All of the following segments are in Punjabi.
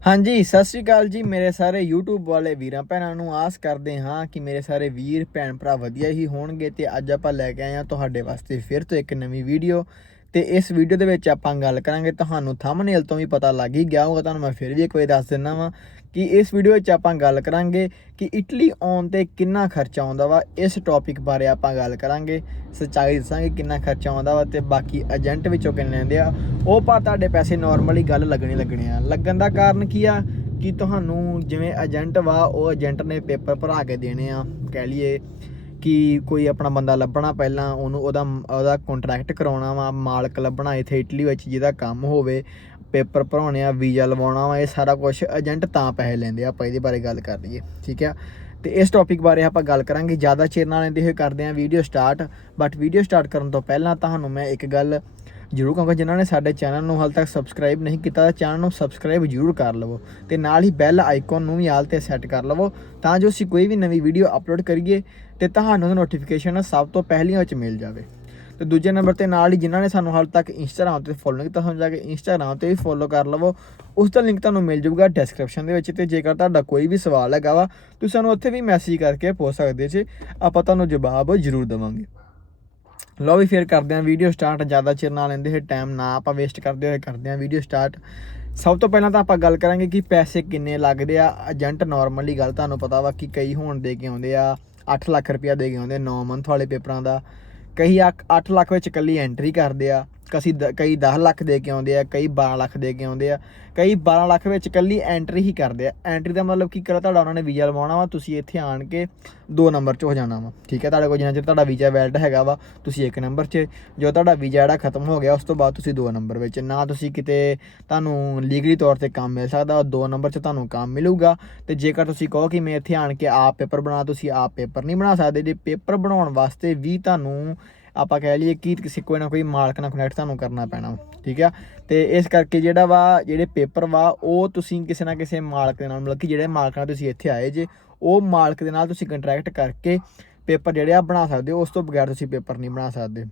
ਹਾਂਜੀ, ਸਤਿ ਸ਼੍ਰੀ ਅਕਾਲ ਜੀ ਮੇਰੇ ਸਾਰੇ YouTube ਵਾਲੇ ਵੀਰਾਂ ਭੈਣਾਂ ਨੂੰ। ਆਸ ਕਰਦੇ ਹਾਂ ਕਿ ਮੇਰੇ ਸਾਰੇ ਵੀਰ, ਭੈਣ ਭਰਾ ਵਧੀਆ ਹੀ ਹੋਣਗੇ ਤੇ ਅੱਜ ਆਪਾਂ ਲੈ ਕੇ ਆਏ ਹਾਂ ਤੁਹਾਡੇ ਵਾਸਤੇ ਫਿਰ ਤੋਂ ਇੱਕ ਨਵੀਂ ਵੀਡੀਓ ਤੇ ਇਸ ਵੀਡੀਓ ਦੇ ਵਿੱਚ ਆਪਾਂ ਗੱਲ ਕਰਾਂਗੇ, ਤੁਹਾਨੂੰ ਥੰਬਨੇਲ ਤੋਂ ਵੀ ਪਤਾ ਲੱਗ ਹੀ ਗਿਆ ਹੋਊਗਾ, ਤੁਹਾਨੂੰ ਮੈਂ ਫਿਰ ਵੀ ਇੱਕ ਵਾਰ ਦੱਸ ਦਿੰਦਾ ਵਾਂ ਕਿ ਇਸ ਵੀਡੀਓ ਵਿੱਚ ਆਪਾਂ ਗੱਲ ਕਰਾਂਗੇ ਕਿ ਇਟਲੀ ਆਉਣ ਤੇ ਕਿੰਨਾ ਖਰਚਾ ਆਉਂਦਾ ਵਾ, ਇਸ ਟੌਪਿਕ ਬਾਰੇ ਆਪਾਂ ਗੱਲ ਕਰਾਂਗੇ, ਸੱਚਾਈ ਦੱਸਾਂਗੇ ਕਿੰਨਾ ਖਰਚਾ ਆਉਂਦਾ ਵਾ ਤੇ ਬਾਕੀ ਏਜੰਟ ਵਿੱਚੋਂ ਕਿੰਨੇ ਲੈਂਦੇ ਆ, ਉਹ ਪਾ ਤੁਹਾਡੇ ਪੈਸੇ ਨਾਰਮਲੀ ਗੱਲ ਲੱਗਣੇ ਲੱਗਣੇ ਆ। ਲੱਗਣ ਦਾ ਕਾਰਨ ਕੀ ਆ ਕਿ ਤੁਹਾਨੂੰ ਜਿਵੇਂ ਏਜੰਟ ਵਾ, ਉਹ ਏਜੰਟ ਨੇ ਪੇਪਰ ਭਰਾ ਕੇ ਦੇਣੇ ਆ, ਕਹਿ ਲਈਏ ਕਿ ਕੋਈ ਆਪਣਾ ਬੰਦਾ ਲੱਭਣਾ ਪਹਿਲਾਂ, ਉਹਨੂੰ ਉਹਦਾ ਉਹਦਾ ਕੰਟਰੈਕਟ ਕਰਾਉਣਾ ਵਾ, ਮਾਲਕ ਲੱਭਣਾ ਇੱਥੇ ਇਟਲੀ ਵਿੱਚ ਜਿਹਦਾ ਕੰਮ ਹੋਵੇ, ਪੇਪਰ ਭਰਾਉਣੇ ਆ, ਵੀਜ਼ਾ ਲਵਾਉਣਾ ਵਾ, ਇਹ ਸਾਰਾ ਕੁਝ ਏਜੰਟ ਤਾਂ ਪੈਸੇ ਲੈਂਦੇ ਆ, ਆਪਾਂ ਇਹਦੇ ਬਾਰੇ ਗੱਲ ਕਰ ਲਈਏ, ਠੀਕ ਆ? ਤੇ ਇਸ ਟੌਪਿਕ ਬਾਰੇ ਆਪਾਂ ਗੱਲ ਕਰਾਂਗੇ, ਜ਼ਿਆਦਾ ਚਿਰ ਨਾਲ ਲੈਂਦੇ ਹੋਏ ਕਰਦੇ ਹਾਂ video start but video start ਕਰਨ ਤੋਂ ਪਹਿਲਾਂ ਤੁਹਾਨੂੰ ਮੈਂ ਇੱਕ ਗੱਲ ਜਰੂਰ ਕਹਾਂਗਾ ਜਿਨ੍ਹਾਂ ਨੇ ਸਾਡੇ ਚੈਨਲ ਨੂੰ ਹਾਲ ਤੱਕ ਸਬਸਕ੍ਰਾਈਬ ਨਹੀਂ ਕੀਤਾ ਤਾਂ ਚੈਨਲ ਨੂੰ ਸਬਸਕ੍ਰਾਈਬ ਜਰੂਰ ਕਰ ਲਵੋ ਤੇ ਨਾਲ ਹੀ ਬੈਲ ਆਈਕਨ ਨੂੰ ਵੀ ਆਲ ਤੇ ਸੈੱਟ ਕਰ ਲਵੋ ਤਾਂ ਜੋ ਅਸੀਂ ਕੋਈ ਵੀ ਨਵੀਂ ਵੀਡੀਓ ਅਪਲੋਡ ਕਰੀਏ ਤੇ ਤੁਹਾਨੂੰ ਨੋਟੀਫਿਕੇਸ਼ਨ ਸਭ ਤੋਂ ਪਹਿਲੀਆਂ ਵਿੱਚ ਮਿਲ ਜਾਵੇ। ਤੇ ਦੂਜੇ ਨੰਬਰ ਤੇ ਨਾਲ ਹੀ ਜਿਨ੍ਹਾਂ ਨੇ ਸਾਨੂੰ ਹਾਲ ਤੱਕ ਇੰਸਟਾਗ੍ਰਾਮ ਤੇ ਫੋਲੋ ਨਹੀਂ ਕੀਤਾ ਸਮਝਾ ਕੇ ਇੰਸਟਾਗ੍ਰਾਮ ਤੇ ਵੀ ਫੋਲੋ ਕਰ ਲਵੋ। ਉਸ ਦਾ ਲਿੰਕ ਤੁਹਾਨੂੰ ਮਿਲ ਜਾਊਗਾ ਡਿਸਕ੍ਰਿਪਸ਼ਨ ਦੇ ਵਿੱਚ ਤੇ ਜੇਕਰ ਤੁਹਾਡਾ ਕੋਈ ਵੀ ਸਵਾਲ ਹੈਗਾ ਵਾ, ਤੁਸੀਂ ਸਾਨੂੰ ਉੱਥੇ ਵੀ ਮੈਸੇਜ ਕਰਕੇ ਪੁੱਛ ਸਕਦੇ ਜੀ, ਆਪਾਂ ਤੁਹਾਨੂੰ ਜਵਾਬ ਜ਼ਰੂਰ ਦੇਵਾਂਗੇ। ਲਓ ਵੀ ਫਿਰ ਕਰਦੇ ਆਂ ਵੀਡੀਓ ਸਟਾਰਟ ਜ਼ਿਆਦਾ ਚਿਰ ਨਾ ਲੈਂਦੇ ਹੋਏ ਟਾਈਮ ਨਾ ਆਪਾਂ ਵੇਸਟ ਕਰਦੇ ਹੋਏ ਕਰਦੇ ਆਂ ਵੀਡੀਓ ਸਟਾਰਟ ਸਭ ਤੋਂ ਪਹਿਲਾਂ ਤਾਂ ਆਪਾਂ ਗੱਲ ਕਰਾਂਗੇ ਕਿ ਪੈਸੇ ਕਿੰਨੇ ਲੱਗਦੇ ਆ। ਏਜੰਟ ਨਾਰਮਲੀ ਗੱਲ ਤੁਹਾਨੂੰ ਪਤਾ ਵਾ ਕਿ ਕਈ ਹੋਣ ਦੇ ਕੇ ਆਉਂਦੇ ਆ 8 ਲੱਖ ਰੁਪਇਆ ਦੇ ਕੇ ਆਉਂਦੇ 9 ਮੰਥ ਵਾਲੇ ਪੇਪਰਾਂ ਦਾ। ਕਈ 8 ਲੱਖ ਵਿੱਚ ਇਕੱਲੀ ਐਂਟਰੀ ਕਰਦੇ ਆ। ਕਸੀ ਕਈ 10 ਲੱਖ ਦੇ ਕੇ ਆਉਂਦੇ ਆ, ਕਈ 12 ਲੱਖ ਦੇ ਕੇ ਆਉਂਦੇ ਆ, ਕਈ 12 ਲੱਖ ਵਿੱਚ ਇਕੱਲੀ ਐਂਟਰੀ ਹੀ ਕਰਦੇ ਆ। ਐਂਟਰੀ ਦਾ ਮਤਲਬ ਕੀ ਕਰੋ? ਤੁਹਾਡਾ ਉਹਨਾਂ ਨੇ ਵੀਜ਼ਾ ਲਵਾਉਣਾ ਵਾ, ਤੁਸੀਂ ਇੱਥੇ ਆਣ ਕੇ ਦੋ ਨੰਬਰ 'ਚ ਹੋ ਜਾਣਾ ਵਾ। ਠੀਕ ਹੈ? ਤੁਹਾਡੇ ਕੋਲ ਜਿੰਨਾ ਚਿਰ ਤੁਹਾਡਾ ਵੀਜ਼ਾ ਵੈਲਿਡ ਹੈਗਾ ਵਾ, ਤੁਸੀਂ ਇੱਕ ਨੰਬਰ 'ਚ, ਜੋ ਤੁਹਾਡਾ ਵੀਜ਼ਾ ਜਿਹੜਾ ਖਤਮ ਹੋ ਗਿਆ, ਉਸ ਤੋਂ ਬਾਅਦ ਤੁਸੀਂ ਦੋ ਨੰਬਰ ਵਿੱਚ। ਨਾ ਤੁਸੀਂ ਕਿਤੇ ਤੁਹਾਨੂੰ ਲੀਗਲੀ ਤੌਰ ਤੇ ਕੰਮ ਮਿਲ ਸਕਦਾ ਦੋ ਨੰਬਰ 'ਚ ਤੁਹਾਨੂੰ ਕੰਮ ਮਿਲੂਗਾ। ਤੇ ਜੇਕਰ ਤੁਸੀਂ ਕਹੋ ਕਿ ਮੈਂ ਇੱਥੇ ਆਣ ਕੇ ਆਪ ਪੇਪਰ ਬਣਾ, ਤੁਸੀਂ ਆਪ ਪੇਪਰ ਨਹੀਂ ਬਣਾ ਸਕਦੇ। ਜੇ ਪੇਪਰ ਬਣਾਉਣ ਵਾਸਤੇ ਵੀ ਤੁਹਾਨੂੰ ਆਪਾਂ ਕਹਿ ਲਈਏ ਕਿ ਕਿਸੇ ਕੋਈ ਨਾ ਕੋਈ ਮਾਲਕ ਨਾਲ ਕਨੈਕਟ ਤੁਹਾਨੂੰ ਕਰਨਾ ਪੈਣਾ ਠੀਕ ਆ? ਤੇ ਇਸ ਕਰਕੇ ਜਿਹੜਾ ਵਾ, ਜਿਹੜੇ ਪੇਪਰ ਵਾ, ਉਹ ਤੁਸੀਂ ਕਿਸੇ ਨਾ ਕਿਸੇ ਮਾਲਕ ਦੇ ਨਾਲ, ਮਤਲਬ ਕਿ ਜਿਹੜੇ ਮਾਲਕ ਨਾਲ ਤੁਸੀਂ ਇੱਥੇ ਆਏ ਜੇ, ਉਹ ਮਾਲਕ ਦੇ ਨਾਲ ਤੁਸੀਂ ਕੰਟਰੈਕਟ ਕਰਕੇ ਪੇਪਰ ਜਿਹੜੇ ਆ ਬਣਾ ਸਕਦੇ ਹੋ, ਉਸ ਤੋਂ ਬਗੈਰ ਤੁਸੀਂ ਪੇਪਰ ਨਹੀਂ ਬਣਾ ਸਕਦੇ।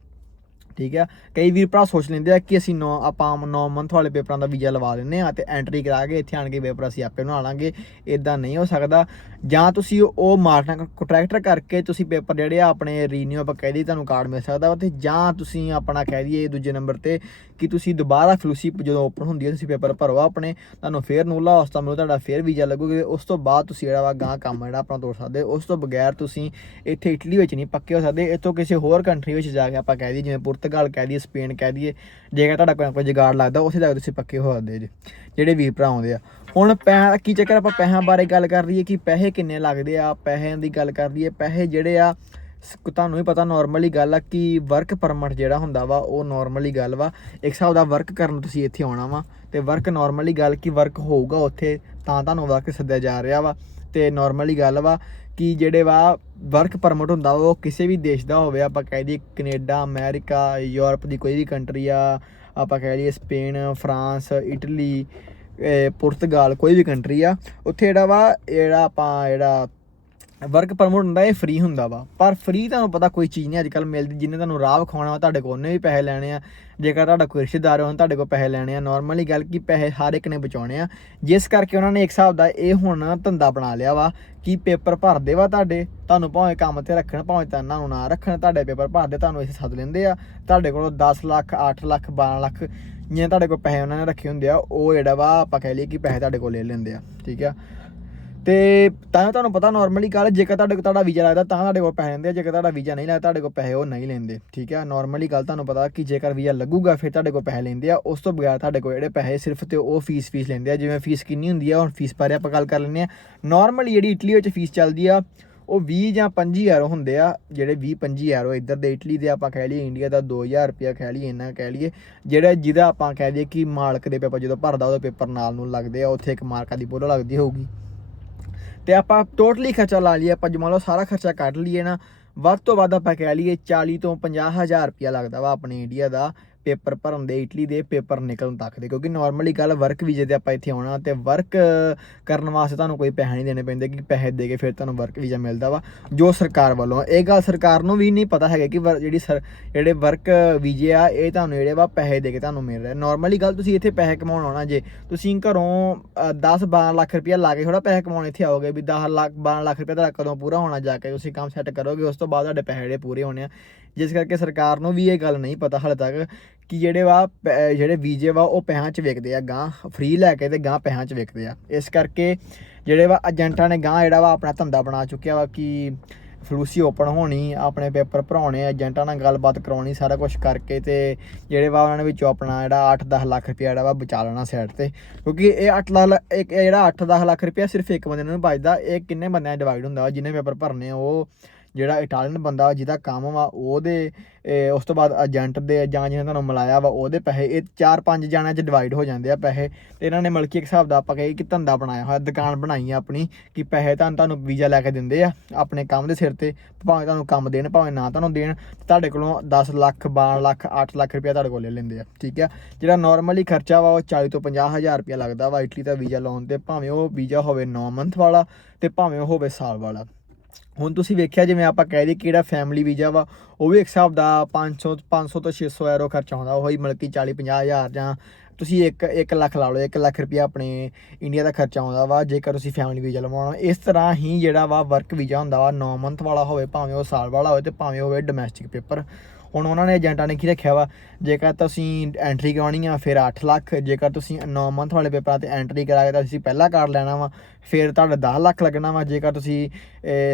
ਠੀਕ ਆ। ਕਈ ਵੀਰ ਭਰਾ ਸੋਚ ਲੈਂਦੇ ਆ ਕਿ ਅਸੀਂ 9 ਆਪਾਂ 9 ਮੰਥ ਵਾਲੇ ਪੇਪਰਾਂ ਦਾ ਵੀਜ਼ਾ ਲਵਾ ਲੈਂਦੇ ਆ ਤੇ ਐਂਟਰੀ ਕਰਾ ਕੇ ਇੱਥੇ ਆਣ ਕੇ ਪੇਪਰ ਅਸੀਂ ਆਪੇ ਬਣਾ ਲਾਂਗੇ। ਇਦਾਂ ਨਹੀਂ ਹੋ ਸਕਦਾ। ਜਾਂ ਤੁਸੀਂ ਉਹ ਮਾਰਨਾ ਕੰਟਰੈਕਟਰ ਕਰਕੇ ਤੁਸੀਂ ਪੇਪਰ ਜਿਹੜੇ ਆ ਆਪਣੇ ਰੀਨਿਊ ਆਪਾਂ ਕਹਿ ਦਈਏ ਤੁਹਾਨੂੰ ਕਾਰਡ ਮਿਲ ਸਕਦਾ ਵਾ ਤੇ ਜਾਂ ਤੁਸੀਂ ਆਪਣਾ ਕਹਿ ਦਈਏ ਦੂਜੇ ਨੰਬਰ ਤੇ ਕਿ ਤੁਸੀਂ ਦੁਬਾਰਾ ਫਲੂਸੀਪ ਜਦੋਂ ਓਪਨ ਹੁੰਦੀ ਹੈ ਤੁਸੀਂ ਪੇਪਰ ਭਰੋ ਆਪਣੇ, ਤੁਹਾਨੂੰ ਫੇਰ ਨੂਲਾ ਉਸ ਤੋਂ ਤੁਹਾਡਾ ਫੇਰ ਵੀਜ਼ਾ ਲੱਗੂਗਾ ਉਸ ਤੋਂ ਬਾਅਦ ਤੁਸੀਂ ਜਿਹੜਾ ਵਾ ਗਾਂ ਕੰਮ ਜਿਹੜਾ ਆਪਣਾ ਤੋੜ ਸਕਦੇ। ਹੋ। ਉਸ ਤੋਂ ਬਗੈਰ ਤੁਸੀਂ ਇੱਥੇ ਇਟਲੀ ਵਿੱਚ ਨਹੀਂ ਪੱਕੇ ਹੋ ਸਕਦੇ, ਇੱਥੋਂ ਕਿਸੇ ਹੋਰ ਕੰਟਰੀ ਵਿੱਚ ਜਾ ਕੇ ਆਪਾਂ ਕਹਿ ਦਈਏ ਜਿਵੇਂ ਪੁਰਤਗਾਲ ਕਹਿ ਦਈਏ, ਸਪੇਨ ਕਹਿ ਦਈਏ, ਜੇਕਰ ਤੁਹਾਡਾ ਕੋਈ ਨਾ ਕੋਈ ਜੁਗਾੜ ਲੱਗਦਾ, ਉੱਥੇ ਜਾ ਤੁਸੀਂ ਪੱਕੇ ਹੋ ਸਕਦੇ ਜੀ, ਜਿਹੜੇ ਵੀਰ ਭਰਾ ਆਉਂਦੇ ਆ। ਹੁਣ ਪੈਸਾ, ਕੀ ਚੱਕਰ ਆਪਾਂ ਪੈਸਿਆਂ ਬਾਰੇ ਗੱਲ ਕਰ ਲਈਏ ਕਿ ਪੈਸੇ ਕਿੰਨੇ ਲੱਗਦੇ ਆ, ਪੈਸਿਆਂ ਦੀ ਗੱਲ ਕਰ ਲਈਏ, ਪੈਸੇ ਜਿਹੜੇ ਆ, ਸ- ਤੁਹਾਨੂੰ ਵੀ ਪਤਾ ਨਾਰਮਲੀ ਗੱਲ ਆ ਕਿ ਵਰਕ ਪਰਮਿਟ ਜਿਹੜਾ ਹੁੰਦਾ ਵਾ, ਉਹ ਨਾਰਮਲੀ ਗੱਲ ਵਾ। ਇੱਕ ਹਿਸਾਬ ਦਾ ਵਰਕ ਕਰਨ ਤੁਸੀਂ ਇੱਥੇ ਆਉਣਾ ਵਾ, ਤੇ ਵਰਕ ਨਾਰਮਲੀ ਗੱਲ ਕਿ ਵਰਕ ਹੋਊਗਾ ਉੱਥੇ, ਤਾਂ ਤੁਹਾਨੂੰ ਵਰਕ ਸੱਦਿਆ ਜਾ ਰਿਹਾ ਵਾ, ਤੇ ਨਾਰਮਲੀ ਗੱਲ ਵਾ ਕਿ ਜਿਹੜੇ ਵਾ ਵਰਕ ਪਰਮਿਟ ਹੁੰਦਾ ਵਾ, ਉਹ ਕਿਸੇ ਵੀ ਦੇਸ਼ ਦਾ ਹੋਵੇ, ਆਪਾਂ ਕਹਿ ਦਈਏ ਕੈਨੇਡਾ, ਅਮਰੀਕਾ, ਯੂਰਪ ਦੀ ਕੋਈ ਵੀ ਕੰਟਰੀ ਆ, ਆਪਾਂ ਕਹਿ ਲਈਏ ਸਪੇਨ, ਫਰਾਂਸ, ਇਟਲੀ ਪੁਰਤਗਾਲ, ਕੋਈ ਵੀ ਕੰਟਰੀ ਆ, ਉੱਥੇ ਜਿਹੜਾ ਵਾ, ਜਿਹੜਾ ਆਪਾਂ, ਜਿਹੜਾ ਵਰਕ ਪਰਮਿਟ ਹੁੰਦਾ, ਇਹ ਫ੍ਰੀ ਹੁੰਦਾ ਵਾ। ਪਰ ਫ੍ਰੀ ਤੁਹਾਨੂੰ ਪਤਾ ਕੋਈ ਚੀਜ਼ ਨਹੀਂ ਅੱਜ ਕੱਲ ਮਿਲਦੀ, ਜਿੰਨੇ ਤੁਹਾਨੂੰ ਰਾਹ ਵਿਖਾਉਣਾ ਵਾ, ਤੁਹਾਡੇ ਕੋਲ ਉਹਨੇ ਵੀ ਪੈਸੇ ਲੈਣੇ ਆ। ਜੇਕਰ ਤੁਹਾਡਾ ਕੋਈ ਰਿਸ਼ਤੇਦਾਰ ਹੋਣ, ਤੁਹਾਡੇ ਕੋਲ ਪੈਸੇ ਲੈਣੇ ਆ। ਨਾਰਮਲੀ ਗੱਲ ਕੀ, ਪੈਸੇ ਹਰ ਇੱਕ ਨੇ ਬਚਾਉਣੇ ਆ। ਜਿਸ ਕਰਕੇ ਉਹਨਾਂ ਨੇ ਇੱਕ ਹਿਸਾਬ ਦਾ ਇਹ ਹੁਣ ਧੰਦਾ ਬਣਾ ਲਿਆ ਵਾ ਕਿ ਪੇਪਰ ਭਰਦੇ ਵਾ ਤੁਹਾਡੇ, ਤੁਹਾਨੂੰ ਭਾਵੇਂ ਕੰਮ ਤੇ ਰੱਖਣ, ਭਾਵੇਂ ਤਾਂ ਨੂੰ ਨਾ ਰੱਖਣ, ਤੁਹਾਡੇ ਪੇਪਰ ਭਰਦੇ, ਤੁਹਾਨੂੰ ਇੱਥੇ ਸੱਦ ਲੈਂਦੇ ਆ। ਤੁਹਾਡੇ ਕੋਲੋਂ 10 ਲੱਖ 8 ਲੱਖ 12 ਲੱਖ ਜਿਵੇਂ ਤੁਹਾਡੇ ਕੋਲ ਪੈਸੇ ਉਹਨਾਂ ਨੇ ਰੱਖੇ ਹੁੰਦੇ ਆ, ਉਹ ਜਿਹੜਾ ਵਾ ਆਪਾਂ ਕਹਿ ਲਈਏ ਕਿ ਪੈਸੇ ਤੁਹਾਡੇ ਕੋਲ ਲੈ ਲੈਂਦੇ ਆ, ਠੀਕ ਆ? ਤੇ ਤਾਂ ਤੁਹਾਨੂੰ ਪਤਾ ਨਾਰਮਲੀ ਗੱਲ ਜੇਕਰ ਤੁਹਾਡੇ ਕੋਲ ਤੁਹਾਡਾ ਵੀਜ਼ਾ ਲੱਗਦਾ ਤਾਂ ਤੁਹਾਡੇ ਕੋਲ ਪੈਸੇ ਲੈਂਦੇ ਆ, ਜੇਕਰ ਤੁਹਾਡਾ ਵੀਜ਼ਾ ਨਹੀਂ ਲੱਗਦਾ ਤੁਹਾਡੇ ਕੋਲ ਪੈਸੇ ਉਹ ਨਹੀਂ ਲੈਂਦੇ, ਠੀਕ ਆ? ਨਾਰਮਲੀ ਗੱਲ ਤੁਹਾਨੂੰ ਪਤਾ ਕਿ ਜੇਕਰ ਵੀਜ਼ਾ ਲੱਗੂਗਾ ਫਿਰ ਤੁਹਾਡੇ ਕੋਲ ਪੈਸੇ ਲੈਂਦੇ ਆ, ਉਸ ਤੋਂ ਬਗੈਰ ਤੁਹਾਡੇ ਕੋਲ ਜਿਹੜੇ ਪੈਸੇ ਸਿਰਫ ਤੇ ਉਹ ਫੀਸ ਫੀਸ ਲੈਂਦੇ ਆ, ਜਿਵੇਂ ਫੀਸ ਕਿੰਨੀ ਹੁੰਦੀ ਆ, ਹੁਣ ਫੀਸ ਬਾਰੇ ਆਪਾਂ ਗੱਲ ਕਰ ਲੈਂਦੇ ਆ। ਨਾਰਮਲੀ ਜਿਹੜੀ ਇਟਲੀ ਵਿੱਚ ਫੀਸ ਚੱਲਦੀ ਆ, ਉਹ 20 ਜਾਂ 25 ਯੂਰੋ ਹੁੰਦੇ ਆ, ਜਿਹੜੇ 20 25 ਯੂਰੋ ਇੱਧਰ ਦੇ ਇਟਲੀ ਦੇ ਆਪਾਂ ਕਹਿ ਲਈਏ ਇੰਡੀਆ ਦਾ 2000 ਰੁਪਿਆ ਕਹਿ ਲਈਏ, ਇੰਨਾ ਕਹਿ ਲਈਏ, ਜਿਹੜਾ ਜਿਹਦਾ ਆਪਾਂ ਕਹਿ ਲਈਏ ਕਿ ਮਾਲਕ ਦੇ ਪੇਪਰ ਜਦੋਂ ਭਰਦਾ, ਉਹਦੇ ਪੇਪਰ ਨਾਲ ਨੂੰ ਲੱਗਦੇ ਆ, ਉੱਥੇ ਇੱਕ ਮਾਰਕਾ ਦੀ ਬੋਲ ਲੱਗਦੀ ਹੋਊਗੀ। ਤੇ ਆਪਾਂ ਟੋਟਲੀ ਖਰਚਾ ਲਾ ਲਈਏ, ਆਪਾਂ ਜਮਾ ਲਓ ਸਾਰਾ ਖਰਚਾ ਕੱਢ ਲਈਏ ਨਾ, ਵੱਧ ਤੋਂ ਵੱਧ ਆਪਾਂ ਕਹਿ ਲਈਏ 40 ਤੋਂ 50 ਹਜ਼ਾਰ ਰੁਪਇਆ ਲੱਗਦਾ ਵਾ ਆਪਣੇ ਇੰਡੀਆ ਦਾ। ਪੇਪਰ ਭਰਨ ਦੇ, ਇਟਲੀ ਦੇ ਪੇਪਰ ਨਿਕਲਣ ਤੱਕ ਦੇ, ਕਿਉਂਕਿ ਨਾਰਮਲੀ ਗੱਲ ਵਰਕ ਵੀਜ਼ੇ ਤੇ ਆਪਾਂ ਇੱਥੇ ਆਉਣਾ, ਤੇ ਵਰਕ ਕਰਨ ਵਾਸਤੇ ਤੁਹਾਨੂੰ ਕੋਈ ਪੈਸੇ ਨਹੀਂ ਦੇਣੇ ਪੈਂਦੇ, ਕਿ ਪੈਸੇ ਦੇ ਕੇ ਫਿਰ ਤੁਹਾਨੂੰ ਵਰਕ ਵੀਜ਼ਾ ਮਿਲਦਾ ਵਾ, ਜੋ ਸਰਕਾਰ ਵੱਲੋਂ। ਇਹ ਗੱਲ ਸਰਕਾਰ ਨੂੰ ਵੀ ਨਹੀਂ ਪਤਾ ਹੈਗਾ ਕਿ ਵਰ- ਜਿਹੜੀ ਸਰ, ਜਿਹੜੇ ਵਰਕ ਵੀਜ਼ੇ ਆ, ਇਹ ਤੁਹਾਨੂੰ ਜਿਹੜੇ ਵਾ ਪੈਸੇ ਦੇ ਕੇ ਤੁਹਾਨੂੰ ਮਿਲ ਰਿਹਾ। ਨਾਰਮਲੀ ਗੱਲ ਤੁਸੀਂ ਇੱਥੇ ਪੈਸੇ ਕਮਾਉਣ ਆਉਣਾ ਜੇ, ਤੁਸੀਂ ਘਰੋਂ 10 12 ਲੱਖ ਰੁਪਇਆ ਲਾ ਕੇ ਥੋੜਾ ਪੈਸੇ ਕਮਾਉਣ ਇੱਥੇ ਆਓਗੇ, ਵੀ 10 ਲੱਖ 12 ਲੱਖ ਰੁਪਇਆ ਤੁਹਾਡਾ ਕਦੋਂ ਪੂਰਾ ਹੋਣਾ ਜਾ ਕੇ, ਤੁਸੀਂ ਕੰਮ ਸੈੱਟ ਕਰੋਗੇ, ਉਸ ਤੋਂ ਬਾਅਦ ਤੁਹਾਡੇ ਪੈਸੇ ਜਿਹੜੇ ਪੂਰੇ ਹੋਣੇ ਆ। ਜਿਸ ਕਰਕੇ ਸਰਕਾਰ ਨੂੰ ਵੀ ਇਹ ਗੱਲ ਨਹੀਂ ਪਤਾ ਹਾਲੇ ਤੱਕ ਕਿ ਜਿਹੜੇ ਵਾ, ਪੈ- ਜਿਹੜੇ ਵੀਜ਼ੇ ਵਾ, ਉਹ ਪੈਸਿਆਂ 'ਚ ਵਿਕਦੇ ਆ ਗਾਂ ਫ੍ਰੀ ਲੈ ਕੇ ਤੇ ਗਾਂ ਪੈਸਿਆਂ 'ਚ ਵਿਕਦੇ ਆ। ਇਸ ਕਰਕੇ ਜਿਹੜੇ ਵਾ ਏਜੰਟਾਂ ਨੇ ਗਾਂ ਜਿਹੜਾ ਵਾ ਆਪਣਾ ਧੰਦਾ ਬਣਾ ਚੁੱਕਿਆ ਵਾ ਕਿ ਫਲੂਸੀ ਓਪਨ ਹੋਣੀ, ਆਪਣੇ ਪੇਪਰ ਭਰਾਉਣੇ ਏਜੰਟਾਂ ਨਾਲ ਗੱਲਬਾਤ ਕਰਾਉਣੀ, ਸਾਰਾ ਕੁਝ ਕਰਕੇ ਤੇ ਜਿਹੜੇ ਵਾ ਉਹਨਾਂ ਨੇ ਵਿੱਚੋਂ ਆਪਣਾ ਜਿਹੜਾ 8-10 ਲੱਖ ਰੁਪਇਆ ਜਿਹੜਾ ਵਾ ਬਚਾ ਲੈਣਾ ਸਾਈਡ ਤੇ। ਕਿਉਂਕਿ ਇਹ 8 ਲੱਖ ਇੱਕ, ਇਹ ਜਿਹੜਾ 8-10 ਲੱਖ ਰੁਪਇਆ ਸਿਰਫ ਇੱਕ ਬੰਦੇ ਨੂੰ ਬਚਦਾ, ਇਹ ਕਿੰਨੇ ਬੰਦਿਆਂ ਡਿਵਾਈਡ ਹੁੰਦਾ ਵਾ ਜਿਹਨੇ ਪੇਪਰ ਭਰਨੇ ਉਹ ਜਿਹੜਾ ਇਟਾਲੀਅਨ ਬੰਦਾ ਜਿਹਦਾ ਕੰਮ ਵਾ, ਉਹਦੇ ਉਸ ਤੋਂ ਬਾਅਦ ਏਜੰਟ ਦੇ ਜਾਂ ਜਿਹਨੇ ਤੁਹਾਨੂੰ ਮਿਲਾਇਆ ਵਾ, ਉਹਦੇ ਪੈਸੇ, ਇਹ 4-5 ਜਾਣਿਆਂ 'ਚ ਡਿਵਾਈਡ ਹੋ ਜਾਂਦੇ ਆ ਪੈਸੇ। ਤੇ ਇਹਨਾਂ ਨੇ ਮਲਕੀ ਇੱਕ ਹਿਸਾਬ ਦਾ ਆਪਾਂ ਕਹੇ ਕਿ ਧੰਦਾ ਬਣਾਇਆ ਹੋਇਆ, ਦੁਕਾਨ ਬਣਾਈ ਆ ਆਪਣੀ, ਕਿ ਪੈਸੇ ਤੁਹਾਨੂੰ ਤੁਹਾਨੂੰ ਵੀਜ਼ਾ ਲੈ ਕੇ ਦਿੰਦੇ ਆ ਆਪਣੇ ਕੰਮ ਦੇ ਸਿਰ ਤੇ, ਭਾਵੇਂ ਤੁਹਾਨੂੰ ਕੰਮ ਦੇਣ, ਭਾਵੇਂ ਨਾ ਤੁਹਾਨੂੰ ਦੇਣ, ਤੁਹਾਡੇ ਕੋਲੋਂ 10 ਲੱਖ 12 ਲੱਖ 8 ਲੱਖ ਰੁਪਇਆ ਤੁਹਾਡੇ ਕੋਲ ਲੈ ਲੈਂਦੇ ਆ, ਠੀਕ ਆ? ਜਿਹੜਾ ਨਾਰਮਲੀ ਖਰਚਾ ਵਾ, ਉਹ 40 ਤੋਂ 50 ਹਜ਼ਾਰ ਰੁਪਇਆ ਲੱਗਦਾ ਵਾ, ਇਟਲੀ ਦਾ ਵੀਜ਼ਾ ਲਾਉਣ ਤੇ, ਭਾਵੇਂ ਉਹ ਵੀਜ਼ਾ ਹੋਵੇ 9 ਮੰਥ ਵਾਲਾ ਤੇ ਭਾਵੇਂ ਉਹ ਹੋਵੇ ਸਾਲ ਵਾਲਾ। ਹੁਣ ਤੁਸੀਂ ਵੇਖਿਆ ਜਿਵੇਂ ਆਪਾਂ ਕਹਿ ਦਈਏ ਕਿ ਜਿਹੜਾ ਫੈਮਿਲੀ ਵੀਜ਼ਾ ਵਾ, ਉਹ ਵੀ ਇੱਕ ਹਿਸਾਬ ਦਾ 500 500 ਤੋਂ 600 ਯੂਰੋ ਖਰਚਾ ਆਉਂਦਾ, ਉਹ ਹੀ ਮਤਲਬ ਕਿ 40 50 ਹਜ਼ਾਰ ਜਾਂ ਤੁਸੀਂ 1 1 ਲੱਖ ਲਾ ਲਓ 1 ਲੱਖ ਰੁਪਇਆ ਆਪਣੇ ਇੰਡੀਆ ਦਾ ਖਰਚਾ ਆਉਂਦਾ ਵਾ, ਜੇਕਰ ਤੁਸੀਂ ਫੈਮਿਲੀ ਵੀਜ਼ਾ ਲਵਾਉਣਾ, ਇਸ ਤਰ੍ਹਾਂ ਹੀ ਜਿਹੜਾ ਵਾ ਵਰਕ ਵੀਜ਼ਾ ਹੁੰਦਾ ਵਾ 9 ਮੰਥ ਵਾਲਾ ਹੋਵੇ, ਭਾਵੇਂ ਉਹ ਸਾਲ ਵਾਲਾ ਹੋਵੇ ਤੇ ਭਾਵੇਂ ਹੋਵੇ ਡੋਮੈਸਟਿਕ ਪੇਪਰ ਹੁਣ ਉਹਨਾਂ ਨੇ ਏਜੰਟਾਂ ਨੇ ਕੀ ਰੱਖਿਆ ਵਾ, ਜੇਕਰ ਤੁਸੀਂ ਐਂਟਰੀ ਕਰਾਉਣੀ ਆ, ਫਿਰ 8 ਲੱਖ, ਜੇਕਰ ਤੁਸੀਂ 9 ਮੰਥ ਵਾਲੇ ਪੇਪਰਾਂ ਤੇ ਐਂਟਰੀ ਕਰਾ ਕੇ ਤਾਂ ਤੁਸੀਂ ਪਹਿਲਾ ਕਾਰਡ ਲੈਣਾ ਵਾ ਫਿਰ ਤੁਹਾਡਾ 10 ਲੱਖ ਲੱਗਣਾ ਵਾ, ਜੇਕਰ ਤੁਸੀਂ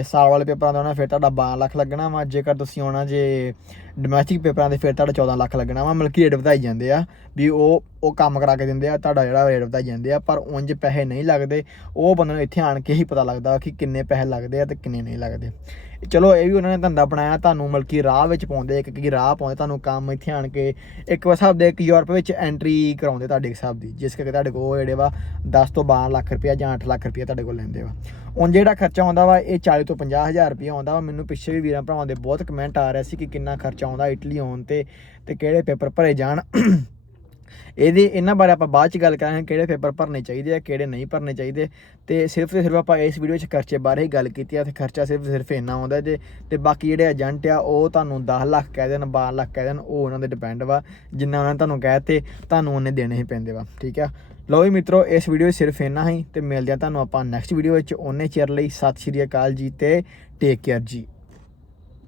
ਸਾਲ ਵਾਲੇ ਪੇਪਰਾਂ ਦਾ ਆਉਣਾ, ਫਿਰ ਤੁਹਾਡਾ 12 ਲੱਖ ਲੱਗਣਾ ਵਾ। ਜੇਕਰ ਤੁਸੀਂ ਆਉਣਾ ਜੇ ਡੋਮੈਸਟਿਕ ਪੇਪਰਾਂ ਦੇ, ਫਿਰ ਤੁਹਾਡਾ 14 ਲੱਖ ਲੱਗਣਾ ਵਾ। ਮਤਲਬ ਕਿ ਰੇਟ ਵਧਾਈ ਜਾਂਦੇ ਆ, ਵੀ ਉਹ ਉਹ ਕੰਮ ਕਰਾ ਕੇ ਦਿੰਦੇ ਆ, ਤੁਹਾਡਾ ਜਿਹੜਾ ਰੇਟ ਵਧਾਈ ਜਾਂਦੇ ਆ। ਪਰ ਉਂਝ ਪੈਸੇ ਨਹੀਂ ਲੱਗਦੇ। ਉਹ ਬੰਦੇ ਨੂੰ ਇੱਥੇ ਆਣ ਕੇ ਹੀ ਪਤਾ ਲੱਗਦਾ ਕਿ ਕਿੰਨੇ ਪੈਸੇ ਲੱਗਦੇ ਆ ਤੇ ਕਿੰਨੇ ਨਹੀਂ ਲੱਗਦੇ। ਚਲੋ, ਇਹ ਵੀ ਉਹਨਾਂ ਨੇ ਧੰਦਾ ਬਣਾਇਆ ਤੁਹਾਨੂੰ ਮਲਕੀ ਰਾਹ ਵਿੱਚ ਪਾਉਂਦੇ ਇੱਕ ਕੀ ਰਾਹ ਪਾਉਂਦੇ, ਤੁਹਾਨੂੰ ਕੰਮ ਇੱਥੇ ਆਣ ਕੇ ਇੱਕ ਹਿਸਾਬ ਦੇ, ਇੱਕ ਯੂਰਪ ਵਿੱਚ ਐਂਟਰੀ ਕਰਾਉਂਦੇ ਤੁਹਾਡੇ ਹਿਸਾਬ ਦੀ, ਜਿਸ ਕਰਕੇ ਤੁਹਾਡੇ ਕੋਲ ਜਿਹੜੇ ਵਾ 10 ਤੋਂ 12 ਲੱਖ ਰੁਪਇਆ ਜਾਂ 8 ਲੱਖ ਰੁਪਇਆ ਤੁਹਾਡੇ ਕੋਲ ਲੈਂਦੇ ਵਾ। ਹੁਣ ਜਿਹੜਾ ਖਰਚਾ ਆਉਂਦਾ ਵਾ, ਇਹ 40 ਤੋਂ 50 ਹਜ਼ਾਰ ਰੁਪਇਆ ਆਉਂਦਾ ਵਾ। ਮੈਨੂੰ ਪਿੱਛੇ ਵੀ ਵੀਰਾਂ ਭਰਾਵਾਂ ਦੇ ਬਹੁਤ ਕਮੈਂਟ ਆ ਰਹੇ ਸੀ ਕਿ ਕਿੰਨਾ ਖਰਚਾ ਆਉਂਦਾ ਇਟਲੀ ਆਉਣ ਤੇ ਤੇ ਕਿਹੜੇ ਪੇਪਰ ਭਰੇ ਜਾਣ। ਇਹਦੇ, ਇਹਨਾਂ ਬਾਰੇ ਆਪਾਂ ਬਾਅਦ ਚ ਗੱਲ ਕਰਾਂਗੇ ਕਿਹੜੇ ਪੇਪਰ ਭਰਨੇ ਚਾਹੀਦੇ ਆ, ਕਿਹੜੇ ਨਹੀਂ ਭਰਨੇ ਚਾਹੀਦੇ। ਤੇ ਸਿਰਫ ਤੇ ਸਿਰਫ ਆਪਾਂ ਇਸ ਵੀਡੀਓ 'ਚ ਖਰਚੇ ਬਾਰੇ ਹੀ ਗੱਲ ਕੀਤੀ ਆ ਤੇ ਖਰਚਾ ਸਿਰਫ ਸਿਰਫ ਇੰਨਾ ਆਉਂਦਾ ਜੇ। ਤੇ ਬਾਕੀ ਜਿਹੜੇ ਏਜੰਟ ਆ, ਉਹ ਤੁਹਾਨੂੰ 10 ਲੱਖ ਕਹਿ ਦੇਣ 12 ਲੱਖ ਕਹਿ ਦੇਣ, ਉਹ ਉਹਨਾਂ ਦੇ ਡਿਪੈਂਡ ਵਾ। ਜਿੰਨਾ ਉਹਨਾਂ ਨੇ ਤੁਹਾਨੂੰ ਕਹਿ ਤੇ ਤੁਹਾਨੂੰ ਉਹਨੇ ਦੇਣੇ ਹੀ ਪੈਂਦੇ ਵਾ। ਠੀਕ ਆ? ਲਓ ਵੀ ਮਿੱਤਰੋ, ਇਸ ਵੀਡੀਓ ਸਿਰਫ ਇੰਨਾ ਹੀ ਤੇ ਮਿਲਦੇ ਆ ਤੁਹਾਨੂੰ ਆਪਾਂ ਨੈਕਸਟ ਵੀਡੀਓ ਵਿੱਚ। ਉਹਨੇ ਚਿਰ ਲਈ ਸਤਿ ਸ਼੍ਰੀ ਅਕਾਲ ਜੀ ਤੇ ਟੇਕ ਕੇਅਰ ਜੀ।